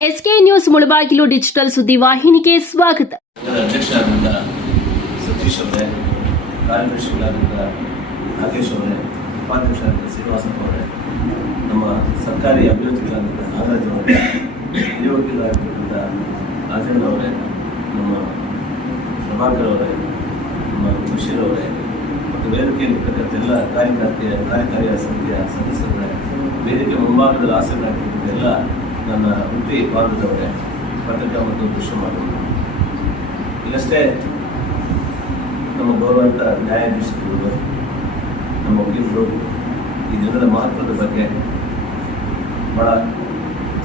SK news Mulbagal digital ಸುದ್ದಿ ವಾಹಿನಿಗೆ ಸ್ವಾಗತ. ಅಧ್ಯಕ್ಷರಾದಂಥ ಸತೀಶ್ ಅವರೇ ಕಾರ್ಯದರ್ಶಿಗಳಾದಂಥ ನಾಗೇಶ್ ಅವರೇ ಉಪಾಧ್ಯಕ್ಷರಾದಂಥ ಶ್ರೀನಿವಾಸಪ್ಪ ಅವರೇ, ನಮ್ಮ ಸರ್ಕಾರಿ ಅಭ್ಯರ್ಥಿಗಳಾದಂಥ ನಾಗರಾಜ್ ಅವರೇ, ಹಿರಿಯ ವಕೀಲರಾಗಿರ್ತಕ್ಕಂಥ ರಾಜಣ್ಣ ಅವರೇ, ನಮ್ಮ ಪ್ರಭಾಕರ್ ಅವರೇ, ನಮ್ಮ ಬಶೀರ್ ಅವರೇ, ಮತ್ತು ವೇದಿಕೆಯಲ್ಲಿರ್ತಕ್ಕಂಥ ಎಲ್ಲ ಕಾರ್ಯಕರ್ತೆಯ ಕಾರ್ಯಕಾರಿ ಸಮಿತಿಯ ಸದಸ್ಯರೇ ವೇದಿಕೆ ಮುಂಭಾಗದಲ್ಲಿ ಆಸಕ್ತರಾಗಿರ್ತಕ್ಕಂಥ ಎಲ್ಲ ನನ್ನ ವೃತ್ತಿ ಬಾಂಧವರೇ ಪತ್ರಿಕಾ ಮತ್ತು ದೃಶ್ಯ ಮಾಧ್ಯಮ ಇಲ್ಲಷ್ಟೇ, ನಮ್ಮ ಗೌರವಂತ ನ್ಯಾಯಾಧೀಶರು ನಮ್ಮ ವಕೀಲರು, ಈ ದಿನದ ಮಹತ್ವದ ಬಗ್ಗೆ ಬಹಳ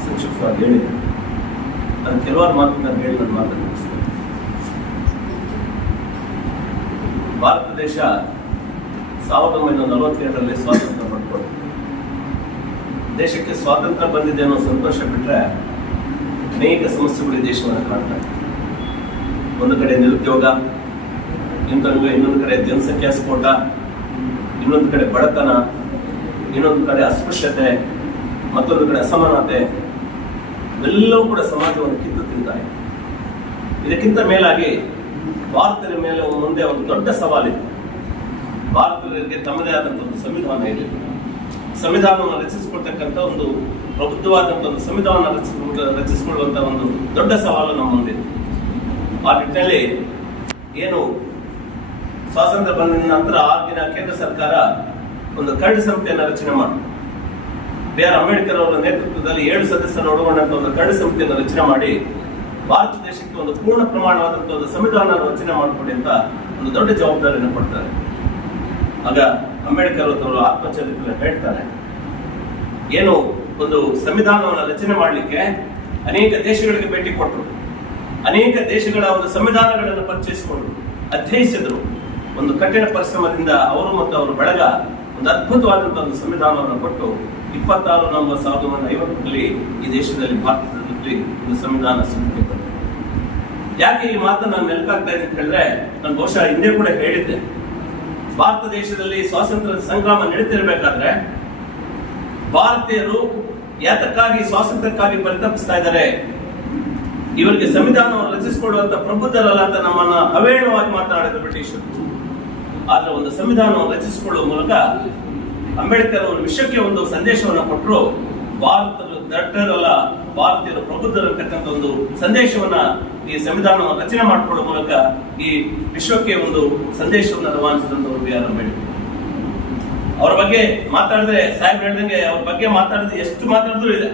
ಸಂಕ್ಷಿಪ್ತವಾಗಿ ಹೇಳಿದರು ನಾನು ಕೆಲವಾರು ಮಾತುಗಳನ್ನು ಹೇಳಿ ನನ್ನ ಮಾತನ್ನು ಮುಗಿಸ್ತೇನೆ. ಭಾರತ ದೇಶ ಸಾವಿರದ ಒಂಬೈನೂರ ನಲವತ್ತೇಳರಲ್ಲಿ ಸ್ವಾತಂತ್ರ್ಯ ದೇಶಕ್ಕೆ ಸ್ವಾತಂತ್ರ್ಯ ಬಂದಿದೆ ಅನ್ನೋ ಸಂತೋಷ ಬಿಟ್ಟರೆ ಅನೇಕ ಸಮಸ್ಯೆಗಳು ದೇಶವನ್ನು ಕಾಣ್ತಾ ಒಂದು ಕಡೆ ನಿರುದ್ಯೋಗ, ಇನ್ನೊಂದು ಇನ್ನೊಂದು ಕಡೆ ಜನಸಂಖ್ಯಾ ಸ್ಫೋಟ, ಇನ್ನೊಂದು ಕಡೆ ಬಡತನ, ಇನ್ನೊಂದು ಕಡೆ ಅಸ್ಪೃಶ್ಯತೆ, ಮತ್ತೊಂದು ಕಡೆ ಅಸಮಾನತೆ, ಇವೆಲ್ಲವೂ ಕೂಡ ಸಮಾಜವನ್ನು ಕಿತ್ತು ತಿಂತಾ ಇದೆ. ಇದಕ್ಕಿಂತ ಮೇಲಾಗಿ ಭಾರತದ ಮೇಲೆ ಮುಂದೆ ಒಂದು ದೊಡ್ಡ ಸವಾಲಿದೆ. ಭಾರತೀಯರಿಗೆ ತಮ್ಮದೇ ಆದಂಥ ಒಂದು ಸಂವಿಧಾನ ಇದೆ. ಸಂವಿಧಾನವನ್ನು ರಚಿಸಿಕೊಳ್ತಕ್ಕಂಥ ಒಂದು ಪ್ರಬುದ್ಧವಾದಂಥ ಒಂದು ಸಂವಿಧಾನ ರಚಿಸಿಕೊಳ್ಳ ರಚಿಸಿಕೊಳ್ಳುವಂಥ ಒಂದು ದೊಡ್ಡ ಸವಾಲು ನಮ್ಮ ಮುಂದೆ. ಆ ನಿಟ್ಟಿನಲ್ಲಿ ಏನು ಸ್ವಾತಂತ್ರ್ಯ ಬಂದ ನಂತರ ಆಗಿನ ಕೇಂದ್ರ ಸರ್ಕಾರ ಒಂದು ಕರಡು ಸಮಿತಿಯನ್ನು ರಚನೆ ಮಾಡಿ ಬಿ ಆರ್ ಅಂಬೇಡ್ಕರ್ ಅವರ ನೇತೃತ್ವದಲ್ಲಿ ಏಳು ಸದಸ್ಯರನ್ನು ಒಳಗೊಂಡಂತ ಒಂದು ಕರಡು ಸಮಿತಿಯನ್ನು ರಚನೆ ಮಾಡಿ ಭಾರತ ದೇಶಕ್ಕೆ ಒಂದು ಪೂರ್ಣ ಪ್ರಮಾಣವಾದಂತಹ ಒಂದು ಸಂವಿಧಾನ ರಚನೆ ಮಾಡಿಕೊಡಿ ಅಂತ ಒಂದು ದೊಡ್ಡ ಜವಾಬ್ದಾರಿಯನ್ನು ಕೊಡ್ತಾರೆ. ಆಗ ಅಂಬೇಡ್ಕರ್ ಅವರು ಆತ್ಮಚರಿತ್ರೆ ಹೇಳ್ತಾರೆ. ಏನು ಒಂದು ಸಂವಿಧಾನವನ್ನು ರಚನೆ ಮಾಡಲಿಕ್ಕೆ ಅನೇಕ ದೇಶಗಳಿಗೆ ಭೇಟಿ ಕೊಟ್ಟರು ಅನೇಕ ದೇಶಗಳ ಒಂದು ಸಂವಿಧಾನಗಳನ್ನು ಪರಿಚಯಿಸಿಕೊಂಡ್ರು. ಅಧ್ಯಯಿಸಿದರು. ಒಂದು ಕಠಿಣ ಪರಿಶ್ರಮದಿಂದ ಅವರು ಮತ್ತು ಅವರ ಬಳಗ ಒಂದು ಅದ್ಭುತವಾದಂತಹ ಒಂದು ಸಂವಿಧಾನವನ್ನು ಕೊಟ್ಟು ಇಪ್ಪತ್ತಾರು ನವೆಂಬರ್ ಸಾವಿರದ ಒಂಬೈನೂರ ಐವತ್ತರಲ್ಲಿ ಈ ದೇಶದಲ್ಲಿ ಭಾರತದಲ್ಲಿ ಒಂದು ಸಂವಿಧಾನ ಸಿದ್ಧತೆ ಬಂತು ಯಾಕೆ ಈ ಮಾತನ್ನು ನಾನು ನೆನಪಾಗ್ತಾ ಇದ್ದೀನಿ ಅಂತ ಹೇಳಿದ್ರೆ, ನಾನು ಬಹುಶಃ ಹಿಂದೆ ಕೂಡ ಹೇಳಿದ್ದೆ. ಭಾರತ ದೇಶದಲ್ಲಿ ಸ್ವಾತಂತ್ರ್ಯ ಸಂಗ್ರಾಮ ನಡೀತಿರಬೇಕಾದ್ರೆ ಭಾರತೀಯರು ಯಾತಕ್ಕಾಗಿ ಸ್ವಾತಂತ್ರ್ಯಕ್ಕಾಗಿ ಪರಿತಪಿಸ್ತಾ ಇದ್ದಾರೆ? ಇವರಿಗೆ ಸಂವಿಧಾನವನ್ನು ರಚಿಸಿಕೊಳ್ಳುವಂತ ಪ್ರಬುದ್ಧರಲ್ಲ ಅಂತ ನಮ್ಮನ್ನ ಅವೇಣವಾಗಿ ಮಾತನಾಡಿದ ಬ್ರಿಟಿಷರು. ಆದ್ರೆ ಒಂದು ಸಂವಿಧಾನವನ್ನು ರಚಿಸಿಕೊಳ್ಳುವ ಮೂಲಕ ಅಂಬೇಡ್ಕರ್ ಅವರು ವಿಶ್ವಕ್ಕೆ ಒಂದು ಸಂದೇಶವನ್ನು ಕೊಟ್ಟರು ಭಾರತದ ದಡ್ಡರಲ್ಲ ಭಾರತೀಯರು ಪ್ರಬುದ್ಧರು ಅಂತಕ್ಕಂಥ ಒಂದು ಸಂದೇಶವನ್ನ ಈ ಸಂವಿಧಾನವನ್ನು ರಚನೆ ಮಾಡಿಕೊಳ್ಳುವ ಮೂಲಕ ಈ ವಿಶ್ವಕ್ಕೆ ಒಂದು ಸಂದೇಶವನ್ನು ರವಾನಿಸಿದಂತ ಬಿ ಆರ್ ಅಂಬೇಡ್ಕರ್. ಅವರ ಬಗ್ಗೆ ಮಾತಾಡಿದ್ರೆ ಸಾಹೇಬ್ ಹೇಳಿದಂಗೆ ಅವ್ರ ಬಗ್ಗೆ ಮಾತಾಡಿದ್ರೆ ಎಷ್ಟು ಮಾತಾಡಿದ್ರು ಇದೆ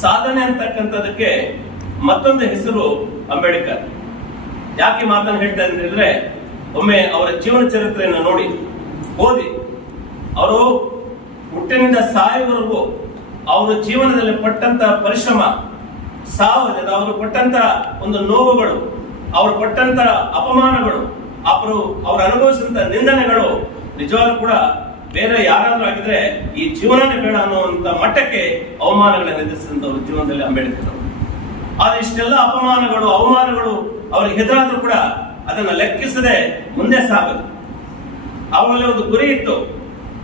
ಸಾಧನೆ ಅಂತಕ್ಕಂಥದಕ್ಕೆ ಮತ್ತೊಂದು ಹೆಸರು ಅಂಬೇಡ್ಕರ್. ಯಾಕೆ ಮಾತನ್ನು ಹೇಳ್ತಾ ಇದ್ರೆ ಒಮ್ಮೆ ಅವರ ಜೀವನ ಚರಿತ್ರೆಯನ್ನು ನೋಡಿ, ಓದಿ. ಅವರು ಹುಟ್ಟಿನಿಂದ ಸಾಯುವವರೆಗೂ ಅವರ ಜೀವನದಲ್ಲಿ ಪಟ್ಟಂತ ಪರಿಶ್ರಮ ಸಾವಿರದ ಅವರು ಪಟ್ಟಂತ ಒಂದು ನೋವುಗಳು ಅವರು ಪಟ್ಟಂತ ಅಪಮಾನಗಳು, ಅವರು ಅವರು ಅನುಭವಿಸಿದಂತ ನಿಂದನೆಗಳು ನಿಜವಾಗ್ಲೂ ಕೂಡ ಬೇರೆ ಯಾರಾದ್ರೂ ಆಗಿದ್ರೆ ಈ ಜೀವನನೇ ಬೇಡ ಅನ್ನುವಂತ ಮಟ್ಟಕ್ಕೆ ಅವಮಾನಗಳನ್ನ ಎದುರಿಸಿದಂತವ್ರ ಜೀವನದಲ್ಲಿ ಅಂಬೇಡ್ಕರ್ ಆದ್ರೆ ಇಷ್ಟೆಲ್ಲ ಅಪಮಾನಗಳು, ಅವಮಾನಗಳು ಅವ್ರಿಗೆ ಹೆದರಾದ್ರೂ ಕೂಡ ಅದನ್ನ ಲೆಕ್ಕಿಸದೆ ಮುಂದೆ ಸಾಗದು. ಅವರಲ್ಲಿ ಒಂದು ಗುರಿ ಇತ್ತು.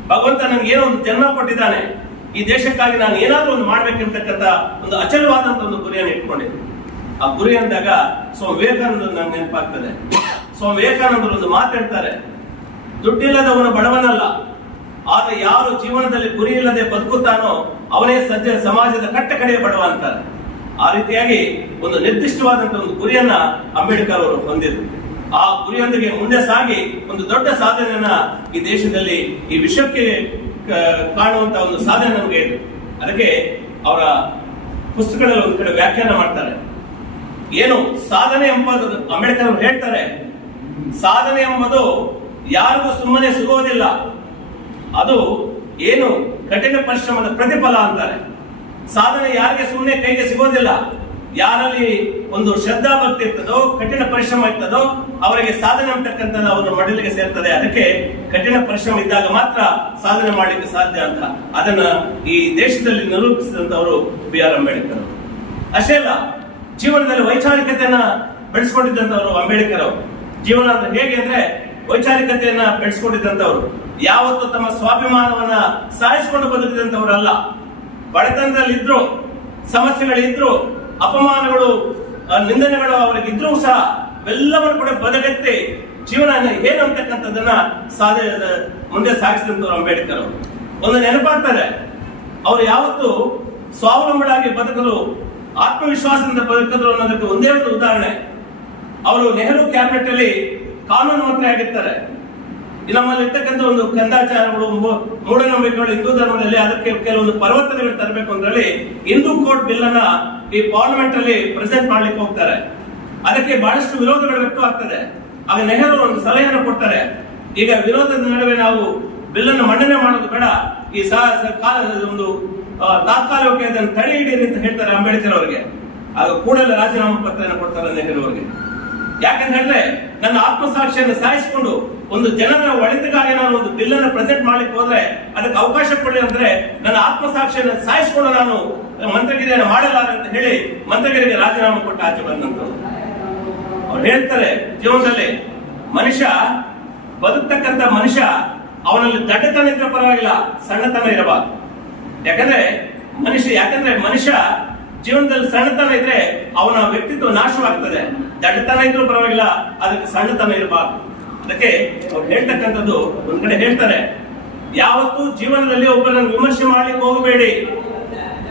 ಭಗವಂತ ನನಗೆ ಏನೋ ಒಂದು ಜನ್ಮ ಕೊಟ್ಟಿದ್ದಾನೆ. ಈ ದೇಶಕ್ಕಾಗಿ ನಾನು ಏನಾದರೂ ಒಂದು ಮಾಡ್ಬೇಕಿರ್ತಕ್ಕಂಥ ಒಂದು ಅಚಲವಾದಂತ ಒಂದು ಗುರಿಯನ್ನು ಇಟ್ಕೊಂಡಿದ್ದೆ. ಆ ಗುರಿ ಅಂದಾಗ ಸ್ವಾಮಿ ವಿವೇಕಾನಂದ ನಂಗೆ ನೆನಪಾಗ್ತದೆ. ಸ್ವಾಮಿ ವಿವೇಕಾನಂದರು ಒಂದು ಮಾತಾಡ್ತಾರೆ ದುಡ್ಡಿಲ್ಲದವನು ಬಡವನಲ್ಲ, ಆದ್ರೆ ಯಾರು ಜೀವನದಲ್ಲಿ ಗುರಿ ಇಲ್ಲದೆ ಬದುಕುತ್ತಾನೋ ಅವನೇ ಸಜ್ಜ ಸಮಾಜದ ಕಟ್ಟ ಕಡೆಯ ಬಡವ ಅಂತಾರೆ. ಆ ರೀತಿಯಾಗಿ ಒಂದು ನಿರ್ದಿಷ್ಟವಾದಂತ ಒಂದು ಗುರಿಯನ್ನ ಅಂಬೇಡ್ಕರ್ ಅವರು ಹೊಂದಿದ್ರು. ಆ ಗುರಿಯೊಂದಿಗೆ ಮುಂದೆ ಸಾಗಿ ಒಂದು ದೊಡ್ಡ ಸಾಧನೆಯನ್ನ ಈ ದೇಶದಲ್ಲಿ ಈ ವಿಶ್ವಕ್ಕೆ ಕಾಣುವಂತ ಒಂದು ಸಾಧನೆ ನಮಗೆ ಇದು. ಅದಕ್ಕೆ ಅವರ ಪುಸ್ತಕಗಳಲ್ಲಿ ಒಂದು ಕಡೆ ವ್ಯಾಖ್ಯಾನ ಮಾಡ್ತಾರೆ. ಏನು ಸಾಧನೆ ಎಂಬುದು ಅಂಬೇಡ್ಕರ್ ಅವರು ಹೇಳ್ತಾರೆ. ಸಾಧನೆ ಎಂಬುದು ಯಾರಿಗೂ ಸುಮ್ಮನೆ ಸಿಗೋದಿಲ್ಲ. ಅದು ಏನು ಕಠಿಣ ಪರಿಶ್ರಮದ ಪ್ರತಿಫಲ ಅಂತಾರೆ. ಸಾಧನೆ ಯಾರಿಗೆ ಸುಮ್ಮನೆ ಕೈಗೆ ಸಿಗೋದಿಲ್ಲ. ಯಾರಲ್ಲಿ ಒಂದು ಶ್ರದ್ಧಾ ಭಕ್ತಿ ಇರ್ತದೋ, ಕಠಿಣ ಪರಿಶ್ರಮ ಇರ್ತದೋ, ಅವರಿಗೆ ಸಾಧನೆ ಅಂತಕ್ಕಂಥದ್ದು ಅವರ ಮಡಲಿಗೆ ಸೇರ್ತದೆ. ಅದಕ್ಕೆ ಕಠಿಣ ಪರಿಶ್ರಮ ಇದ್ದಾಗ ಮಾತ್ರ ಸಾಧನೆ ಮಾಡಲಿಕ್ಕೆ ಸಾಧ್ಯ ಅಂತ ಅದನ್ನ ಈ ದೇಶದಲ್ಲಿ ನಿರೂಪಿಸಿದಂತವರು ಬಿ ಆರ್ ಅಂಬೇಡ್ಕರ್. ಅಷ್ಟೇ ಅಲ್ಲ, ಜೀವನದಲ್ಲಿ ವೈಚಾರಿಕತೆಯನ್ನ ಬೆಳೆಸ್ಕೊಂಡಿದ್ದಂತವರು ಅಂಬೇಡ್ಕರ್ ಅವರು. ಜೀವನ ಅಂದ್ರೆ ಹೇಗೆ ಅಂದ್ರೆ ವೈಚಾರಿಕತೆಯನ್ನ ಬೆಳೆಸ್ಕೊಂಡಿದ್ದಂತವರು ಯಾವತ್ತು ತಮ್ಮ ಸ್ವಾಭಿಮಾನವನ್ನ ಸಾಯಿಸಿಕೊಂಡು ಬದುಕಿದಂಥವ್ರು ಬಡತನದಲ್ಲಿ ಇದ್ರು ಸಮಸ್ಯೆಗಳಿದ್ರು, ಅಪಮಾನಗಳು ನಿಂದನೆಗಳು ಅವರಿಗಿದ್ರೂ ಸಹ ಎಲ್ಲವನ್ನು ಕೂಡ ಬದಲೆತ್ತಿ ಜೀವನ ಏನು ಅಂತಕ್ಕಂಥದ್ದನ್ನ ಸಾಧ ಮುಂದೆ ಸಾಗಿಸಿದಂತವ್ರು ಅಂಬೇಡ್ಕರ್ ಅವರು. ಒಂದು ನೆನಪಾಗ್ತಾರೆ ಅವರು ಯಾವತ್ತು ಸ್ವಾವಲಂಬಿಗಳಾಗಿ ಬದುಕಲು ಆತ್ಮವಿಶ್ವಾಸದಿಂದ ಬದುಕಿದ್ರು ಅನ್ನೋದಕ್ಕೆ ಒಂದೇ ಒಂದು ಉದಾಹರಣೆ. ಅವರು ನೆಹರು ಕ್ಯಾಬಿನೆಟ್ ಅಲ್ಲಿ ಕಾನೂನು ಮಂತ್ರಿ ಆಗಿರ್ತಾರೆ. ನಮ್ಮಲ್ಲಿ ಇರ್ತಕ್ಕಂಥ ಒಂದು ಕಂದಾಚಾರಗಳು ಮೂಢನಂಬಿಕೆಗಳು, ಹಿಂದೂ ಧರ್ಮದಲ್ಲಿ ಅದಕ್ಕೆ ಕೆಲವೊಂದು ಪರಿವರ್ತನೆಗಳು ತರಬೇಕು ಅಂದ್ರಲ್ಲಿ ಹಿಂದೂ ಕೋರ್ಟ್ ಬಿಲ್ ಅನ್ನ ಈ ಪಾರ್ಲಿಮೆಂಟ್ ಅಲ್ಲಿ ಪ್ರೆಸೆಂಟ್ ಮಾಡ್ಲಿಕ್ಕೆ ಹೋಗ್ತಾರೆ. ಅದಕ್ಕೆ ಬಹಳಷ್ಟು ವಿರೋಧಗಳು ವ್ಯಕ್ತವಾಗ್ತದೆ. ಆಗ ನೆಹರು ಒಂದು ಸಲಹೆಯನ್ನು ಕೊಡ್ತಾರೆ. ಈಗ ವಿರೋಧದ ನಡುವೆ ನಾವು ಬಿಲ್ ಅನ್ನು ಮಂಡನೆ ಮಾಡೋದು ಬೇಡ. ಈ ಒಂದು ತಾತ್ಕಾಲಿಕ ಅದನ್ನು ತಡೆ ಹಿಡಿಯಿರಿ ಅಂತ ಹೇಳ್ತಾರೆ ಅಂಬೇಡ್ಕರ್ ಅವರಿಗೆ. ಆಗ ಕೂಡಲೇ ರಾಜೀನಾಮೆ ಪತ್ರವನ್ನು ಕೊಡ್ತಾರೆ ನೆಹರು ಅವರಿಗೆ. ಯಾಕಂತ ಹೇಳಿದ್ರೆ ನನ್ನ ಆತ್ಮಸಾಕ್ಷಿಯನ್ನು ಸಾಯಿಸಿಕೊಂಡು ಒಂದು ಜನರ ಒಳಿತಿಗಾಗಿ ನಾನು ಒಂದು ಬಿಲ್ ಅನ್ನು ಪ್ರೆಸೆಂಟ್ ಮಾಡ್ಲಿಕ್ಕೆ ಹೋದ್ರೆ ಅದಕ್ಕೆ ಅವಕಾಶ ಕೊಡಲಿ ಅಂದ್ರೆ ನನ್ನ ಆತ್ಮಸಾಕ್ಷಿಯನ್ನು ಸಾಯಿಸಿಕೊಂಡು ನಾನು ಮಂತ್ರಗಿರಿಯನ್ನು ಮಾಡಲಾರ ಅಂತ ಹೇಳಿ ಮಂತ್ರಗಿರಿಗೆ ರಾಜೀನಾಮೆ ಕೊಟ್ಟು ಆಚೆ ಬಂದಂತವ್ರು ಅವ್ರು ಹೇಳ್ತಾರೆ, ಜೀವನದಲ್ಲಿ ಮನುಷ್ಯ ಬದುಕ್ತಕ್ಕಂತ ಮನುಷ್ಯ, ಅವನಲ್ಲಿ ದಡ್ಡತನ ಇದ್ರೆ ಪರವಾಗಿಲ್ಲ, ಸಣ್ಣತನ ಇರಬಾರ್ದು. ಯಾಕಂದ್ರೆ ಮನುಷ್ಯ ಯಾಕಂದ್ರೆ ಮನುಷ್ಯ ಜೀವನದಲ್ಲಿ ಸಣ್ಣತನ ಇದ್ರೆ ಅವನ ವ್ಯಕ್ತಿತ್ವ ನಾಶವಾಗ್ತದೆ. ದಡ್ಡತನ ಇದ್ರೂ ಪರವಾಗಿಲ್ಲ, ಅದಕ್ಕೆ ಸಣ್ಣತನ ಇರಬಾರ್ದು. ಅದಕ್ಕೆ ಅವ್ರು ಹೇಳ್ತಕ್ಕಂಥದ್ದು ಒಂದ್ ಕಡೆ ಹೇಳ್ತಾರೆ, ಯಾವತ್ತೂ ಜೀವನದಲ್ಲಿ ಒಬ್ಬರನ್ನು ವಿಮರ್ಶೆ ಮಾಡ್ಲಿಕ್ಕೆ ಹೋಗಬೇಡಿ.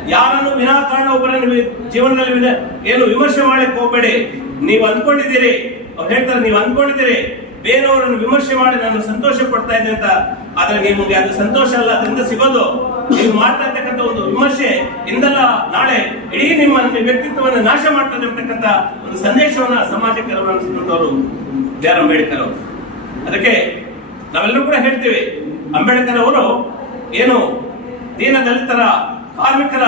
ಯಾರನ್ನು ವಿನಾಕಾರಣ ಒಬ್ಬರನ್ನು ಜೀವನದಲ್ಲಿ ವಿನ- ಏನು ವಿಮರ್ಶೆ ಮಾಡಕ್ಕೆ ಹೋಗಬೇಡಿ. ನೀವು ಅಂದ್ಕೊಂಡಿದ್ದೀರಿ. ಅವ್ರು ಹೇಳ್ತಾರೆ, ನೀವು ಅಂದ್ಕೊಂಡಿದ್ದೀರಿ. ಬೇರೆಯವರನ್ನು ವಿಮರ್ಶೆ ಮಾಡಿ ನಾನು ಸಂತೋಷ ಪಡ್ತಾ ಇದ್ದೆ ಅಂತ. ಆದ್ರೆ ನಿಮಗೆ ಅದು ಸಂತೋಷ ಅಲ್ಲ, ಅದರಿಂದ ಸಿಗೋದು. ನೀವು ಮಾಡ್ತಾ ಇರ್ತಕ್ಕಂಥ ಒಂದು ವಿಮರ್ಶೆ, ಇಂದಲ್ಲ ನಾಳೆ ಇಡೀ ನಿಮ್ಮ ವ್ಯಕ್ತಿತ್ವವನ್ನು ನಾಶ ಅಂತಕ್ಕಂಥ ಒಂದು ಸಂದೇಶವನ್ನ ಸಮಾಜಕ್ಕೆ ರವಾನಿಸಿದಂತವರು ಬಿ ಆರ್ ಅಂಬೇಡ್ಕರ್ ಅವರು. ಅದಕ್ಕೆ ನಾವೆಲ್ಲರೂ ಕೂಡ ಹೇಳ್ತೀವಿ, ಅಂಬೇಡ್ಕರ್ ಅವರು ಏನು ದೀನ ದಲಿತರ ಕಾರ್ಮಿಕರ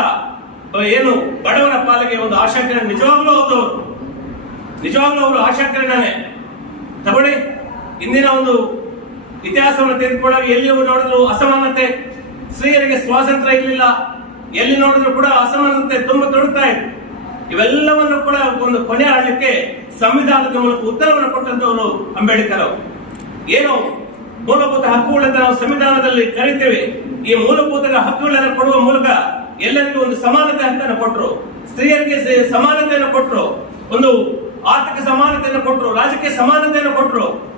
ಏನು ಬಡವರ ಪಾಲಿಗೆ ಒಂದು ಆಶಾಕಿರಣ ನಿಜವಾಗ್ಲೂ ಹೌದು ನಿಜವಾಗ್ಲೂ ಅವರು ಆಶಾಕಿರಣನೇ ತಗೊಳ್ಳಿ, ಇಂದಿನ ಒಂದು ಇತಿಹಾಸವನ್ನು ತೆಗೆದುಕೊಂಡಾಗ ಎಲ್ಲಿ ನೋಡಿದ್ರು ಅಸಮಾನತೆ. ಸ್ತ್ರೀಯರಿಗೆ ಸ್ವಾತಂತ್ರ್ಯ ಇರಲಿಲ್ಲ. ಎಲ್ಲಿ ನೋಡಿದ್ರು ಕೂಡ ಅಸಮಾನತೆ ತುಂಬ ತೊಡುತ್ತಾ ಇತ್ತು ಇವೆಲ್ಲವನ್ನು ಕೂಡ ಒಂದು ಕೊನೆ ಆಡಲಿಕ್ಕೆ ಸಂವಿಧಾನದ ಮೂಲಕ ಉತ್ತರವನ್ನು ಕೊಟ್ಟಂತವರು ಅಂಬೇಡ್ಕರ್ ಅವರು. ಏನು ಮೂಲಭೂತ ಹಕ್ಕುಗಳಂತ ನಾವು ಸಂವಿಧಾನದಲ್ಲಿ ಕರೀತೇವೆ. ಈ ಮೂಲಭೂತ ಹಕ್ಕುಗಳನ್ನು ಕೊಡುವ ಮೂಲಕ ಎಲ್ಲರಿಗೂ ಒಂದು ಸಮಾನತೆ ಹಕ್ಕನ್ನು ಕೊಟ್ಟರು ಸ್ತ್ರೀಯರಿಗೆ ಸಮಾನತೆಯನ್ನು ಕೊಟ್ಟರು ಒಂದು ಆರ್ಥಿಕ ಸಮಾನತೆಯನ್ನು ಕೊಟ್ಟರು ರಾಜಕೀಯ ಸಮಾನತೆಯನ್ನು ಕೊಟ್ಟರು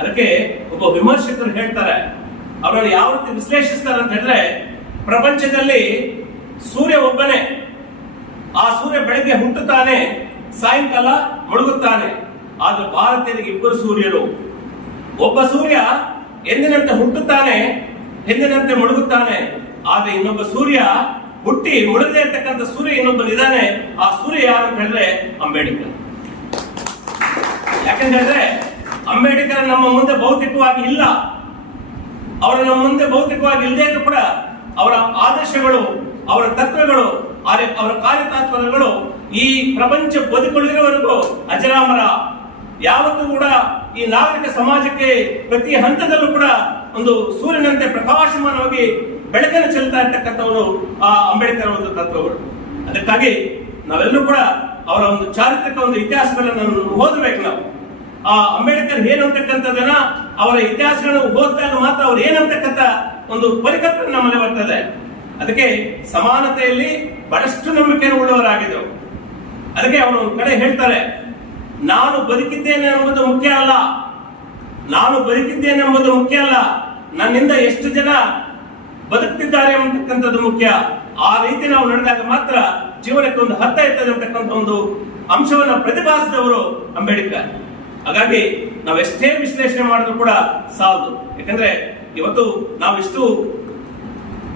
ಅದಕ್ಕೆ ಒಬ್ಬ ವಿಮರ್ಶಕರು ಹೇಳ್ತಾರೆ. ಅವರನ್ನು ಯಾವ ರೀತಿ ವಿಶ್ಲೇಷಿಸ್ತಾರೆ ಅಂತ ಹೇಳಿದ್ರೆ, ಪ್ರಪಂಚದಲ್ಲಿ ಸೂರ್ಯ ಒಬ್ಬನೇ. ಆ ಸೂರ್ಯ ಬೆಳಗ್ಗೆ ಹುಟ್ಟುತ್ತಾನೆ, ಸಾಯಂಕಾಲ ಮುಳುಗುತ್ತಾನೆ. ಆದ್ರೆ ಭಾರತೀಯರಿಗೆ ಇಬ್ಬರು ಸೂರ್ಯರು. ಒಬ್ಬ ಸೂರ್ಯ ಎಂದಿನಂತೆ ಹುಟ್ಟುತ್ತಾನೆ, ಎಂದಿನಂತೆ ಮುಳುಗುತ್ತಾನೆ. ಆದ್ರೆ ಇನ್ನೊಬ್ಬ ಸೂರ್ಯ ಹುಟ್ಟಿ ಉಳಿದೇ ಇರ್ತಕ್ಕಂಥ ಸೂರ್ಯ ಇನ್ನೊಬ್ಬನಿದ್ದಾನೆ ಆ ಸೂರ್ಯ ಯಾರು ಅಂತ ಹೇಳಿದ್ರೆ ಅಂಬೇಡ್ಕರ್. ಯಾಕಂತ ಹೇಳಿದ್ರೆ, ಅಂಬೇಡ್ಕರ್ ನಮ್ಮ ಮುಂದೆ ಭೌತಿಕವಾಗಿ ಇಲ್ಲ. ಅವರ ನಮ್ಮ ಮುಂದೆ ಭೌತಿಕವಾಗಿ ಇಲ್ಲದೆ ಇದ್ರು ಕೂಡ ಅವರ ಆದರ್ಶಗಳು, ಅವರ ತತ್ವಗಳು ಅವರ ಕಾರ್ಯತಾತ್ಪರ್ಯಗಳು ಈ ಪ್ರಪಂಚ ಬದುಕುಳಿರುವವರೆಗೂ ಅಜರಾಮರ. ಯಾವತ್ತೂ ಕೂಡ ಈ ನಾಗರಿಕ ಸಮಾಜಕ್ಕೆ ಪ್ರತಿ ಹಂತದಲ್ಲೂ ಕೂಡ ಒಂದು ಸೂರ್ಯನಂತೆ ಪ್ರಕಾಶಮಾನವಾಗಿ ಬೆಳಕನ್ನು ಚೆಲ್ತಾ ಇರ್ತಕ್ಕಂಥವರು ಆ ಅಂಬೇಡ್ಕರ್ ಒಂದು ತತ್ವಗಳು. ಅದಕ್ಕಾಗಿ ನಾವೆಲ್ಲರೂ ಕೂಡ ಅವರ ಒಂದು ಚಾರಿತ್ರಿಕ ಒಂದು ಇತಿಹಾಸಗಳನ್ನು ಓದಬೇಕು ನಾವು. ಆ ಅಂಬೇಡ್ಕರ್ ಏನು ಅಂತಕ್ಕಂಥದ್ದನ್ನ ಅವರ ಇತಿಹಾಸಗಳನ್ನು ಓದಿದಾಗ ಮಾತ್ರ ಅವ್ರು ಏನಂತಕ್ಕಂಥ ಒಂದು ಪರಿಕಲ್ಪನೆ ನಮ್ಮಲ್ಲಿ ಬರ್ತದೆ ಅದಕ್ಕೆ ಸಮಾನತೆಯಲ್ಲಿ ಬಹಳಷ್ಟು ನಂಬಿಕೆಯನ್ನು ಉಳ್ಳವರಾಗಿದ್ದರು ಅದಕ್ಕೆ ಅವರು ಒಂದು ಕಡೆ ಹೇಳ್ತಾರೆ, ನಾನು ಬದುಕಿದ್ದೇನೆ ಎಂಬುದು ಮುಖ್ಯ ಅಲ್ಲ. ನಾನು ಬದುಕಿದ್ದೇನೆ ಎಂಬುದು ಮುಖ್ಯ ಅಲ್ಲ. ನನ್ನಿಂದ ಎಷ್ಟು ಜನ ಬದುಕ್ತಿದ್ದಾರೆ ಅಂತಕ್ಕಂಥದ್ದು ಮುಖ್ಯ. ಆ ರೀತಿ ನಾವು ನಡೆದಾಗ ಮಾತ್ರ ಜೀವನಕ್ಕೆ ಒಂದು ಅರ್ಥ ಇರ್ತದೆ ಅಂತಕ್ಕಂಥ ಒಂದು ಅಂಶವನ್ನು ಪ್ರತಿಪಾದಿಸಿದವರು ಅಂಬೇಡ್ಕರ್. ಹಾಗಾಗಿ ನಾವೆಷ್ಟೇ ವಿಶ್ಲೇಷಣೆ ಮಾಡಿದ್ರು ಕೂಡ ಸಾಲದು. ಯಾಕಂದ್ರೆ ಇವತ್ತು ನಾವಿಷ್ಟು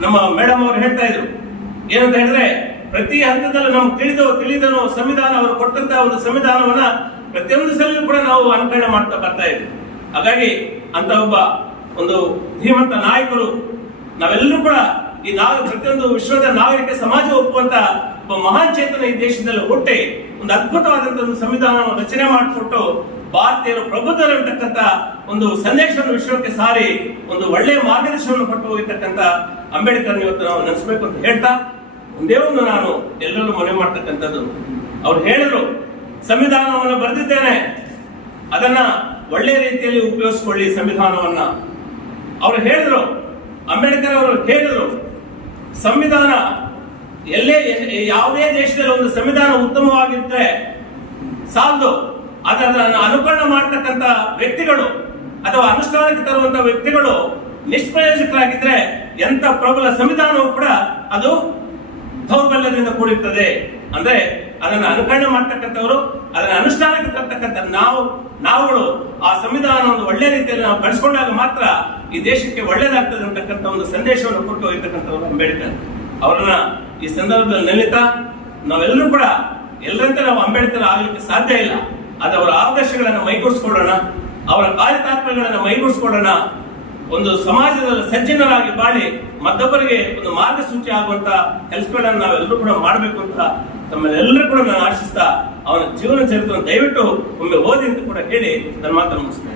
ನಮ್ಮ ಮೇಡಮ್ ಅವರು ಹೇಳ್ತಾ ಇದ್ರು. ಏನಂತ ಹೇಳಿದ್ರೆ, ಪ್ರತಿ ಹಂತದಲ್ಲೂ ನಮ್ಗೆ ತಿಳಿದೋ ತಿಳಿದನೋ ಸಂವಿಧಾನ ಅವರು ಕೊಟ್ಟಂತಹ ಒಂದು ಸಂವಿಧಾನವನ್ನ ಪ್ರತಿಯೊಂದು ಸಲ ಕೂಡ ನಾವು ಅನುಕರಣೆ ಮಾಡ್ತಾ ಬರ್ತಾ ಇದ್ವಿ. ಹಾಗಾಗಿ ಅಂತ ಒಬ್ಬ ಒಂದು ಧೀಮಂತ ನಾಯಕರು ನಾವೆಲ್ಲರೂ ಕೂಡ ಈ ನಾವು ಪ್ರತಿಯೊಂದು ವಿಶ್ವದ ನಾಗರಿಕ ಸಮಾಜ ಒಪ್ಪುವಂತ ಒಬ್ಬ ಮಹಾನ್ ಚೇತನ ಈ ದೇಶದಲ್ಲಿ ಹುಟ್ಟಿ ಒಂದು ಅದ್ಭುತವಾದಂತಹ ಒಂದು ಸಂವಿಧಾನವನ್ನು ರಚನೆ ಮಾಡಿಕೊಟ್ಟು ಭಾರತೀಯರು ಪ್ರಬುದ್ಧರಿರ್ತಕ್ಕಂಥ ಒಂದು ಸಂದೇಶವನ್ನು ವಿಶ್ವಕ್ಕೆ ಸಾರಿ ಒಂದು ಒಳ್ಳೆಯ ಮಾರ್ಗದರ್ಶನವನ್ನು ಕೊಟ್ಟು ಹೋಗಿರ್ತಕ್ಕಂಥ ಅಂಬೇಡ್ಕರ್ ಇವತ್ತು ನಾವು ನೆನೆಸಬೇಕು ಅಂತ ಹೇಳ್ತಾ, ಒಂದೇ ಒಂದು ನಾನು ಎಲ್ಲರಲ್ಲೂ ಮನವಿ ಮಾಡ್ತಕ್ಕಂಥದ್ದು. ಅವ್ರು ಹೇಳಿದ್ರು, ಸಂವಿಧಾನವನ್ನು ಬರೆದಿದ್ದೇನೆ, ಅದನ್ನ ಒಳ್ಳೆ ರೀತಿಯಲ್ಲಿ ಉಪಯೋಗಿಸ್ಕೊಳ್ಳಿ ಸಂವಿಧಾನವನ್ನ. ಅವ್ರು ಹೇಳಿದ್ರು ಅಂಬೇಡ್ಕರ್ ಅವರು ಹೇಳಿದ್ರು ಸಂವಿಧಾನ ಎಲ್ಲೇ ಯಾವುದೇ ದೇಶದಲ್ಲಿ ಒಂದು ಸಂವಿಧಾನ ಉತ್ತಮವಾಗಿದ್ರೆ ಸಾಲದು. ಅದನ್ನು ಅನುಕರಣ ಮಾಡತಕ್ಕಂತ ವ್ಯಕ್ತಿಗಳು ಅಥವಾ ಅನುಷ್ಠಾನಕ್ಕೆ ತರುವಂತ ವ್ಯಕ್ತಿಗಳು ನಿಷ್ಪ್ರಯೋಜಕರಾಗಿದ್ರೆ ಎಂತ ಪ್ರಬಲ ಸಂವಿಧಾನವೂ ಕೂಡ ಅದು ದೌರ್ಬಲ್ಯದಿಂದ ಕೂಡಿರ್ತದೆ. ಅಂದ್ರೆ ಅದನ್ನ ಅನುಕರಣೆ ಮಾಡ್ತಕ್ಕಂಥವ್ರು, ಅದನ್ನ ಅನುಷ್ಠಾನಕ್ಕೆ ತರ್ತಕ್ಕಂಥ ನಾವು, ನಾವುಗಳು ಆ ಸಂವಿಧಾನವನ್ನು ಒಳ್ಳೆ ರೀತಿಯಲ್ಲಿ ನಾವು ಬಳಸ್ಕೊಂಡಾಗ ಮಾತ್ರ ಈ ದೇಶಕ್ಕೆ ಒಳ್ಳೇದಾಗ್ತದೆ ಅಂತಕ್ಕಂಥ ಒಂದು ಸಂದೇಶವನ್ನು ಕೊಟ್ಟು ಹೋಗಿರ್ತಕ್ಕಂಥವ್ರು ಅಂಬೇಡ್ಕರ್. ಅವರನ್ನ ಈ ಸಂದರ್ಭದಲ್ಲಿ ನಿಲ್ಲಿತ ನಾವೆಲ್ಲರೂ ಕೂಡ ಎಲ್ಲರಂತೆ ನಾವು ಅಂಬೇಡ್ಕರ್ ಆಗಲಿಕ್ಕೆ ಸಾಧ್ಯ ಇಲ್ಲ. ಅದು ಅವರ ಆದರ್ಶಗಳನ್ನ ಮೈಗೂಡಿಸ್ಕೊಳ್ಳೋಣ, ಅವರ ಕಾರ್ಯತಾತ್ಪರ್ಯಗಳನ್ನ ಮೈಗೂಡಿಸ್ಕೊಳ್ಳೋಣ, ಒಂದು ಸಮಾಜದಲ್ಲಿ ಸಜ್ಜನರಾಗಿ ಬಾಳಿ ಮತ್ತೊಬ್ಬರಿಗೆ ಒಂದು ಮಾರ್ಗಸೂಚಿ ಆಗುವಂತ ಕೆಲಸಗಳನ್ನ ನಾವೆಲ್ಲರೂ ಕೂಡ ಮಾಡಬೇಕು ಅಂತ ತಮ್ಮನ್ನೆಲ್ಲರೂ ಕೂಡ ನಾನು ಆಶಿಸ್ತಾ ಅವನ ಜೀವನ ಚರಿತ್ರೆಯನ್ನು ದಯವಿಟ್ಟು ಒಮ್ಮೆ ಓದಿ ಅಂತ ಕೂಡ ಹೇಳಿ ನನ್ನ ಮಾತನ್ನು ಮುಗಿಸ್ತೇನೆ